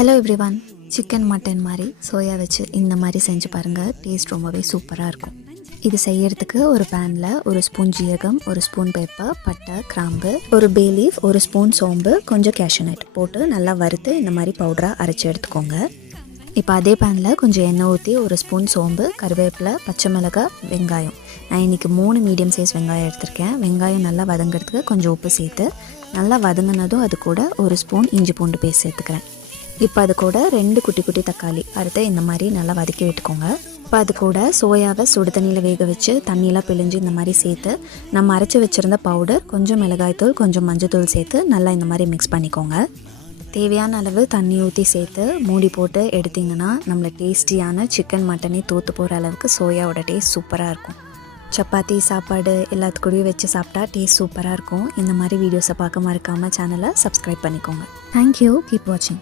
Hello everyone. Chicken mutton மாதிரி soya வச்சு இந்த மாதிரி செஞ்சு பாருங்கள். டேஸ்ட் ரொம்பவே சூப்பராக இருக்கும். இது செய்யறதுக்கு ஒரு பேனில் ஒரு ஸ்பூன் ஜீரகம், ஒரு ஸ்பூன் பெப்பர், பட்டை, கிராம்பு, ஒரு பே லீஃப், ஒரு ஸ்பூன் சோம்பு, கொஞ்சம் கேஷ்யூ நட் போட்டு நல்லா வறுத்து இந்த மாதிரி பவுடராக அரைச்சி எடுத்துக்கோங்க. இப்போ அதே பேனில் கொஞ்சம் எண்ணெய் ஊற்றி ஒரு ஸ்பூன் சோம்பு, கருவேப்பிலை, பச்சை மிளகாய், வெங்காயம். நான் இன்றைக்கி 3 மீடியம் சைஸ் வெங்காயம் எடுத்திருக்கேன். வெங்காயம் நல்லா வதங்கிறதுக்கு கொஞ்சம் உப்பு சேர்த்து நல்லா வதங்கினதும் அது கூட ஒரு ஸ்பூன் இஞ்சி பூண்டு பேஸ்ட் சேர்த்துக்கிறேன். இப்போ அது கூட 2 குட்டி குட்டி தக்காளி அறுத்து இந்த மாதிரி நல்லா வதக்கி விட்டுக்கோங்க. இப்போ அது கூட சோயாவை சுடு தண்ணியில் வேக வச்சு தண்ணியெலாம் பிழிஞ்சு இந்த மாதிரி சேர்த்து நம்ம அரைச்சி வச்சுருந்த பவுடர், கொஞ்சம் மிளகாய்த்தூள், கொஞ்சம் மஞ்சத்தூள் சேர்த்து நல்லா இந்த மாதிரி மிக்ஸ் பண்ணிக்கோங்க. தேவையான அளவு தண்ணி ஊற்றி சேர்த்து மூடி போட்டு எடுத்திங்கன்னா நம்மளை டேஸ்டியான சிக்கன் மட்டனே தூத்து போகிற அளவுக்கு சோயாவோட டேஸ்ட் சூப்பராக இருக்கும். சப்பாத்தி, சாப்பாடு எல்லாத்துக்கூடயும் வச்சு சாப்பிட்டா டேஸ்ட் சூப்பராக இருக்கும். இந்த மாதிரி வீடியோஸை பார்க்க மறக்காமல் சேனலை சப்ஸ்கிரைப் பண்ணிக்கோங்க. தேங்க்யூ. கீப் வாட்சிங்.